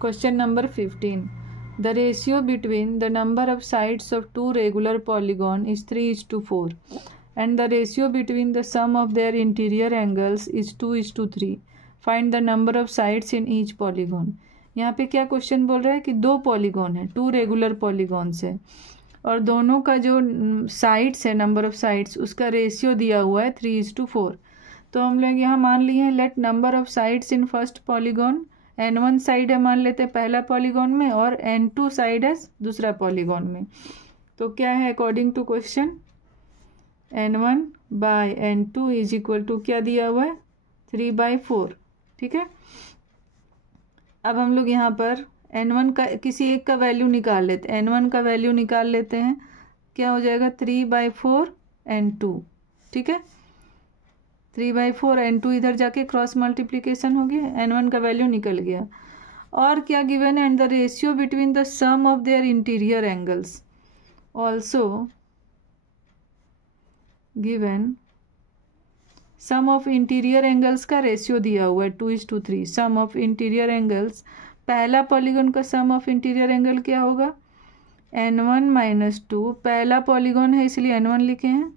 Question number 15. The ratio between the number of sides of two regular polygon is 3:4 and the ratio between the sum of their interior angles is 2:3. Find the number of sides in each polygon. यहाँ पे क्या question बोल रहा है कि दो polygon है, to regular polygons है और दोनों का जो साइड्स है, नंबर ऑफ साइड्स, उसका रेशियो दिया हुआ है 3:4. तो हम लोग यहाँ मान लिए हैं let number of sides in first polygon, n1 side है मान लेते हैं पहला पॉलीगॉन में और n2 साइड है दूसरा पॉलीगॉन में. तो क्या है according to question, n1 by n2 is equal to क्या दिया हुआ है 3/4. ठीक है, अब हम लोग यहाँ पर n1 का किसी एक का वैल्यू निकाल लेते हैं. n1 का वैल्यू निकाल लेते हैं, क्या हो जाएगा 3/4 n2. ठीक है, 3/4 n2 इधर जाके क्रॉस मल्टीप्लिकेशन हो गया, n1 का वैल्यू निकल गया. और क्या गिवन है, and the ratio between the sum of their interior angles also given. Sum of interior angles का रेशियो दिया हुआ है 2:3. सम ऑफ इंटीरियर एंगल्स, पहला पॉलीगॉन का सम ऑफ इंटीरियर एंगल क्या होगा n1 - 2, पहला पॉलीगॉन है इसलिए n1 लिखे हैं,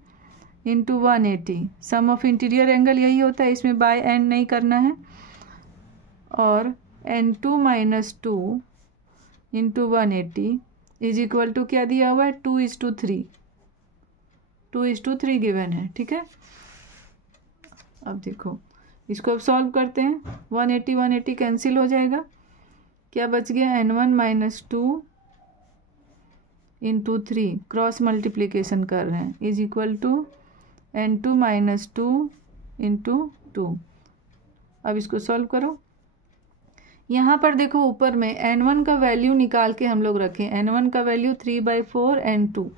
into 180. Sum of interior angle यही होता है, इसमें बाय n नहीं करना है. और n2 - 2 into 180 is equal to क्या दिया हुआ है 2:3. 2:3 गिवन है. ठीक है, अब देखो इसको अब सॉल्व करते हैं. 180 कैंसिल हो जाएगा, क्या बच गया n1 - 2 इंटू 3, क्रॉस मल्टीप्लिकेशन कर रहे हैं, is equal to n2 - 2 into 2. अब इसको सॉल्व करो. यहाँ पर देखो ऊपर में n1 का वैल्यू निकाल के हम लोग रखें. n1 का वैल्यू 3/4 n2.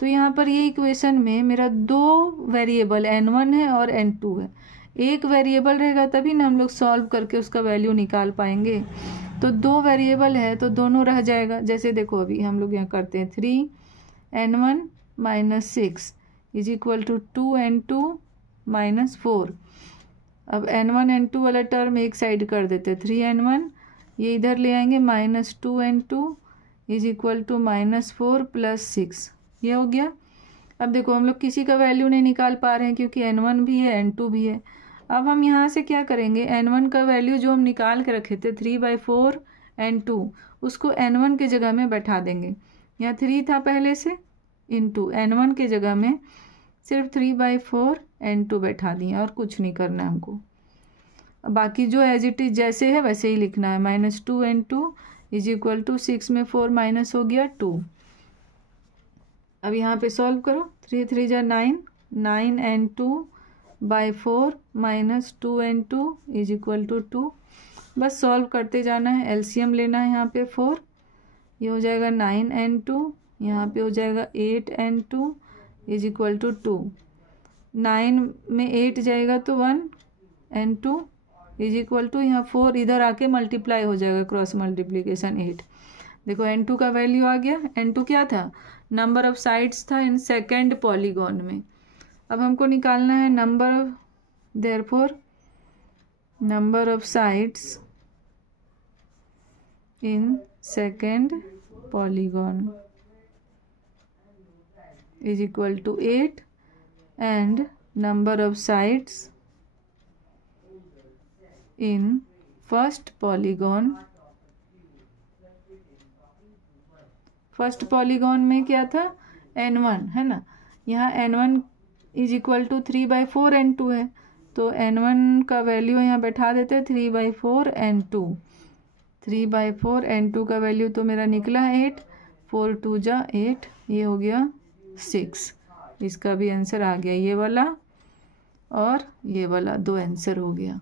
तो यहाँ पर ये इक्वेशन में मेरा दो वेरिएबल n1 है और n2 है. एक वेरिएबल रहेगा तभी ना हम लोग सॉल्व करके उसका वैल्यू निकाल पाएंगे. तो दो वेरिएबल है तो दोनों रह जाएगा. जैसे देखो अभी हम लोग यहाँ करते हैं 3n1 - 6 is equal to 2n2 - 4. अब n1 n2 वाला टर्म एक साइड कर देते हैं, 3n1 ये इधर ले आएंगे, -2n2 इज इक्वल टू -4 + 6. ये हो गया. अब देखो हम लोग किसी का वैल्यू नहीं निकाल पा रहे हैं क्योंकि n1 भी है n2 भी है. अब हम यहाँ से क्या करेंगे, n1 का वैल्यू जो हम निकाल के रखे थे 3/4 n2, उसको n1 के जगह में बैठा देंगे. यहाँ 3 था पहले से, इंटू n1 के जगह में सिर्फ 3/4 n2 बैठा दिए और कुछ नहीं करना है हमको. बाकी जो एज इट इज जैसे है वैसे ही लिखना है. -2 n2 इज इक्वल टू 6 में 4 माइनस हो गया 2. अब यहाँ पे सॉल्व करो. 3 × 3 = 9, 9n2/4 - 2n2 is equal to 2. बस सॉल्व करते जाना है. एलसीएम लेना है यहाँ पे 4, ये हो जाएगा 9n2, यहाँ पे हो जाएगा 8n2 इज इक्वल टू 2. 9 में 8 जाएगा तो 1n2 इज इक्वल टू, यहाँ 4 इधर आके मल्टीप्लाई हो जाएगा, क्रॉस मल्टीप्लिकेशन 8. देखो n2 का वैल्यू आ गया. n2 क्या था, नंबर ऑफ साइड्स था इन सेकेंड पॉलीगॉन में. अब हमको निकालना है number of, therefore number of sides in second polygon is equal to 8 and number of sides in first polygon. First polygon में क्या था n1 है ना, यहाँ n1 is equal to 3/4 n2 है, तो n1 का वैल्यू यहाँ बैठा देते हैं 3/4 n2. 3/4 n2 का वैल्यू तो मेरा निकला 8, 4 × 2 = 8, ये हो गया 6. इसका भी आंसर आ गया, ये वाला और ये वाला, दो आंसर हो गया.